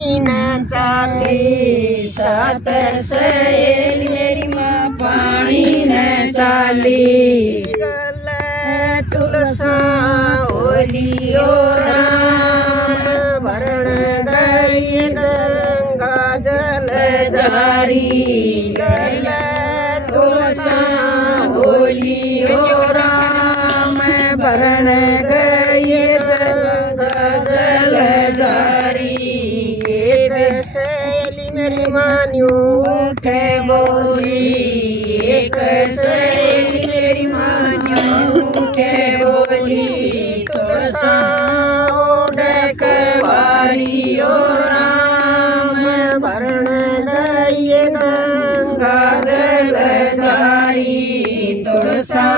न चाली सात सहेली मेरी माँ पानी न चाली गल तुलसा ओलियो राम भरण गई गंगा जल जारी गल तुलसा ओलियो राम भरण गई गंगा जल जारी सहेली मेरी मान्यू उठे बोली एक सहेली मेरी मान्यू उठे बोली तुलसा ओढ़क वारी ओ राम भरण गई गंगा जल जारी तुलसा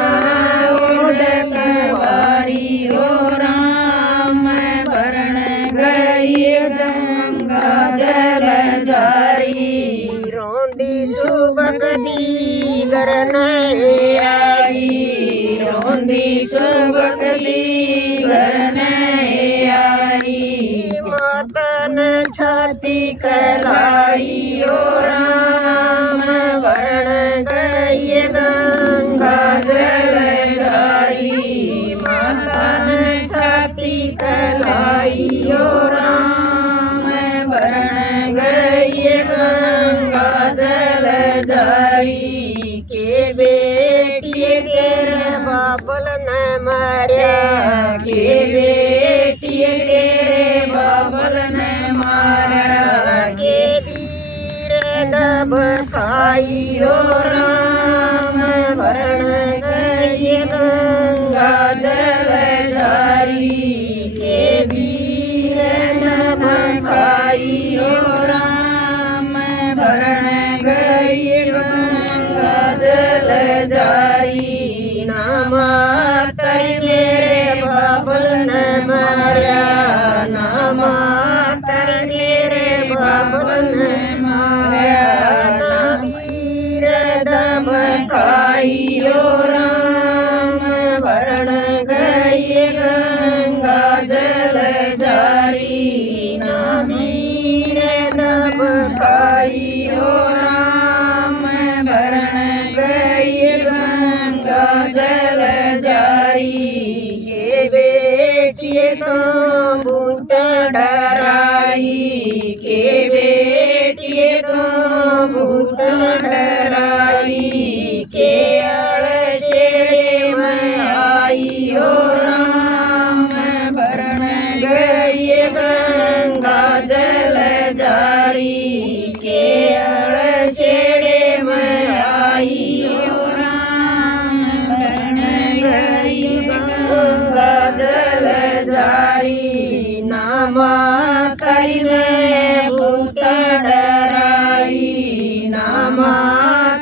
ओढ़क वारी ओ राम भरण गई गंगा जल जारी रोंदी सुबक दी गरन आई रोंदी सुबक दी गरन आई मातन छाती कलाई ओ राम भरण गई गंगा जल जारी मातन छाती कलाई ओ राम भरण गई गंगा जल जारी के बेटी तेरे बाबल न मारिया के बेटी तेरे बाबल न मारा के वीर दब खाई ओ राम भरण गई गंगा जल जारी के वीर दब खाई ओ राम भरण गई गंगा जल जारी नामा तरी मेरे बाबल न मारा नामा तरी मेरे बाबल न मारा वीर दब खाई ओ राम भरण गई गंगा जल जारी वीर दब खाई ओ राम भरण गई गंगा जल जारी के बेटी तो भूत डराई के बेटी तो भूत डराई के अड़ छेड़े में आई ओ राम भरण गई गंगा जल जारी के अड़ छेड़े में आई ओ राम भरण गई गंगा जल जारी नामा कई में भूत डराई नामा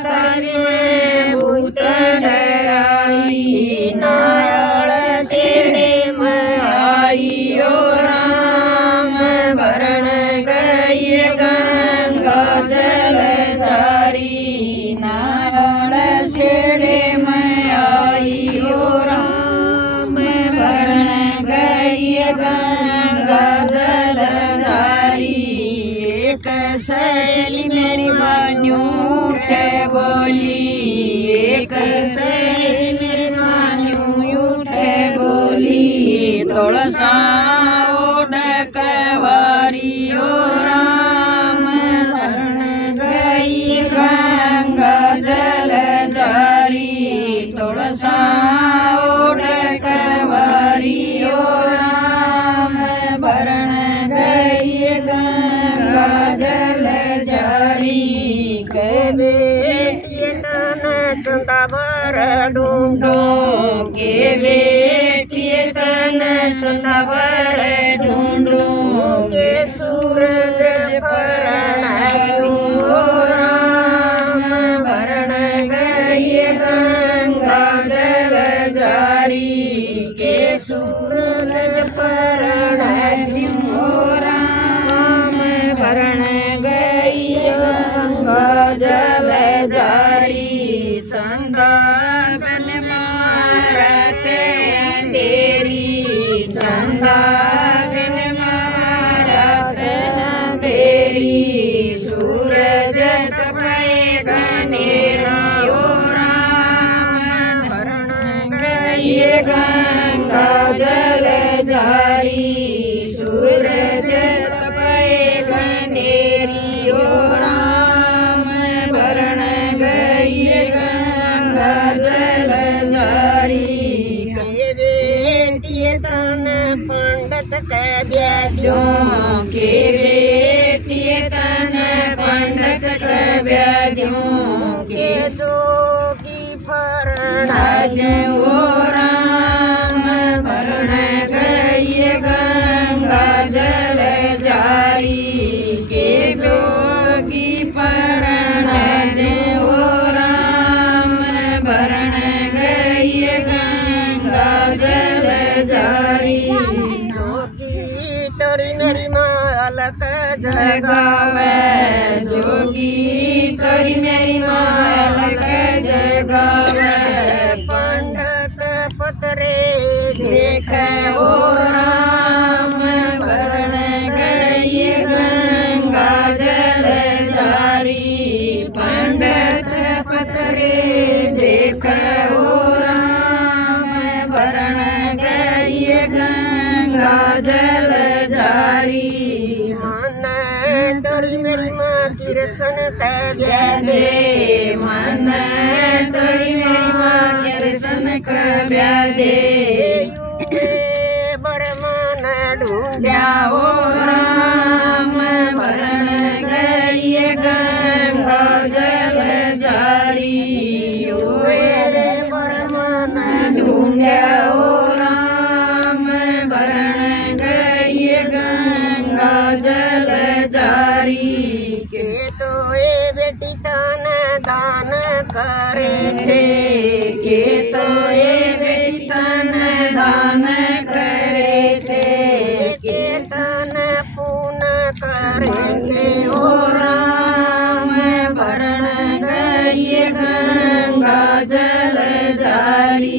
कई में भूत डराई नायाड़ छेड़े में आई ओ राम भरण गई गंगा जल जारी नायाड़ छेड़े में आई ओ राम भरण गई गंगा जल जारी एक सहेली मेरी मान्यू उठे बोली एक सहेली मेरी मान्यू उठे बोली तुलसा ओढ़क वारी ओ राम भरण गई गंगा जल जारी तुलसा ओढ़क वारी ओ राम भरण गई गंगा जल जारी के बेटी तन चंदा बर ढूंढो के बेटी तन चंदा बर ढूंढो के सूरज पर ओ राम भरण गई गंगा जल जारी के सूरज पर ओ राम भरण गई गंगा जल जारी चंदा बन मारते अंधेरी चंदा बन मारते अंधेरी सूरज तपे घनेरा ओ राम भरण गई गंगा जल जारी सूरज तपे घनेरी ओ राम भरण गई गंगा जल जारी तन पंडित के ब्याजों के बेटिए तन पंडित के ब्याजों के जोगी फरण ओ राम भरण गई गंगा जल जारी के जोगी फरण ओ राम भरण गई गंगा जल जारी जोगी तोरी मेरी मालक जगावे जोगी तोरी मेरी मालक जगावे पंडित पतरे देखे ओ राम भरण गई गंगा जल जारी पंडित पतरे देखे ओ राम भरण गई गंगा जल जारी मन तोरी मेरी माँ कृष्ण कव्या दे मन तोरी मेरी माँ कृष्ण कव्या दे बरमान ढूंढा ओ राम भरण गई गंगा जल जारी बरमान ढूंढा ओ राम भरण गई गंगा जल जारी के तो ये बेटी तन दान करे थे के तो ये बेटी तन दान करे थे के तन पून करे थे ओ राम भरण गई गंगा जल जारी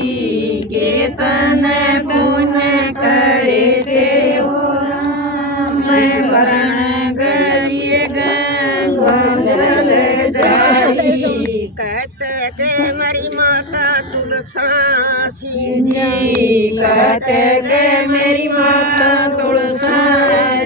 के तन पून करे थे ओ राम भरण गई गंगा जल जारी कहते के मेरी माता तुलसा सिंह जी कहते के मेरी माता तुलसा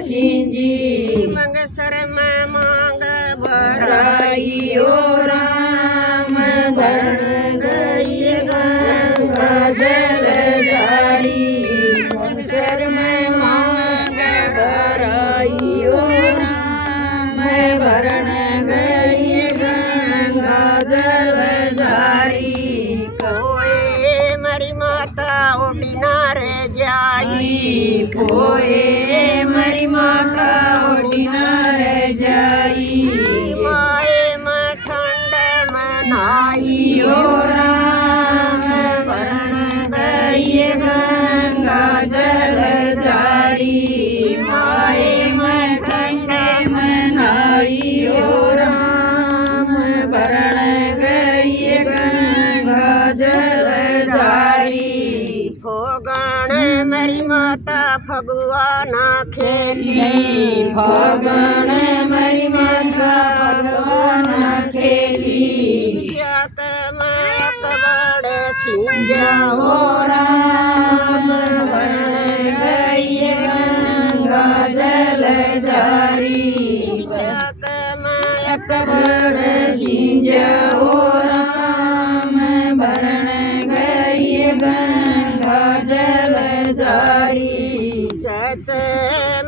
सिंह जी मंगसर में मांग भराई ओ राम भरण गई गंगा जल जारी मंगसर में मांग भराई ओ राम भरण गई गंगा जल जारी कोई मेरी माता उठिनारे जाई कोई मेरी माता उठिनारे जाई माए में ठंड में नहाई ओ राम भरण गई गंगा जल जारी माए में ठंड में नहाई ओ राम भरण गई गंगा जल जारी फोगण मेरी माता भगवाना खेली फोगण मेरी माता भगवाना खेली विशाख में अकबर सिंजा ओ राम भरण गई गंगा जल जारी विशाख में अकबर सिंजा ओ राम भरण गई गंगा जल जारी चैत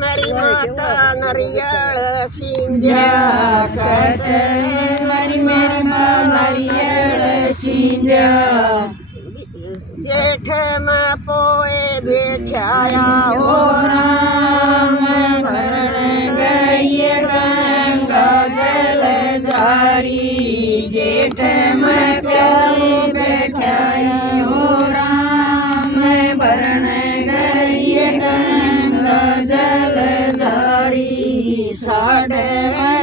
मेरी माता नरियल सिंजा चैत मेरी माता नरियल सिंजा जेठ में पोए बैठाया ओ राम भरण गई गंगा जल जारी जेठ में पोए बैठाई ओ राम भरण गई गंगा जल जारी साढ़े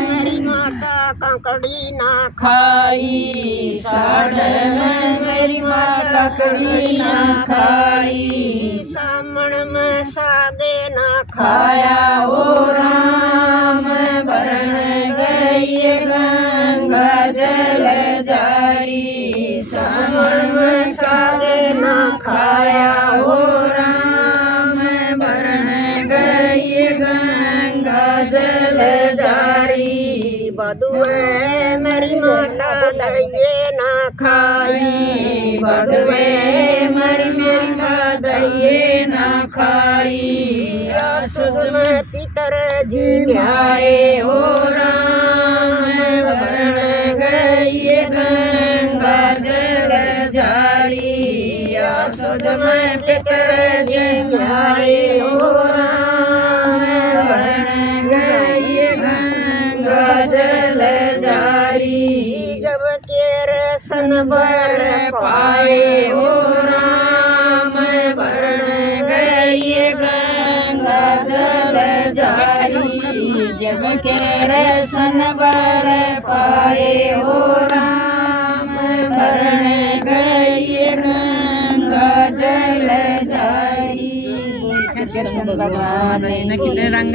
मेरी माता काकड़ी ना खाई, साढ़ में मेरी माँ काकड़ी ना खाई, सामण में सागे ना खाया ओ राम, भरण गई गंगा जल जारी, सामण में सागे ना खाया ओ राम, भरण गई गंगा जल जारी, बधुए मेरी माता दइये ना खाई, बधुए मेरी माता दइये ना खाई, असुद में पितर जी आए ओ राम, भरण गई गंगा जल जारी, असुद में पितर जी आए ओ राम, भरण गई गंगा जल जारी, जब केरसन बर पाए ओ राम, भरण गई गंगा जल जारी, जब केरसन बर पाए ओ राम, भरण गई गंगा जल जारी। भगवान रंग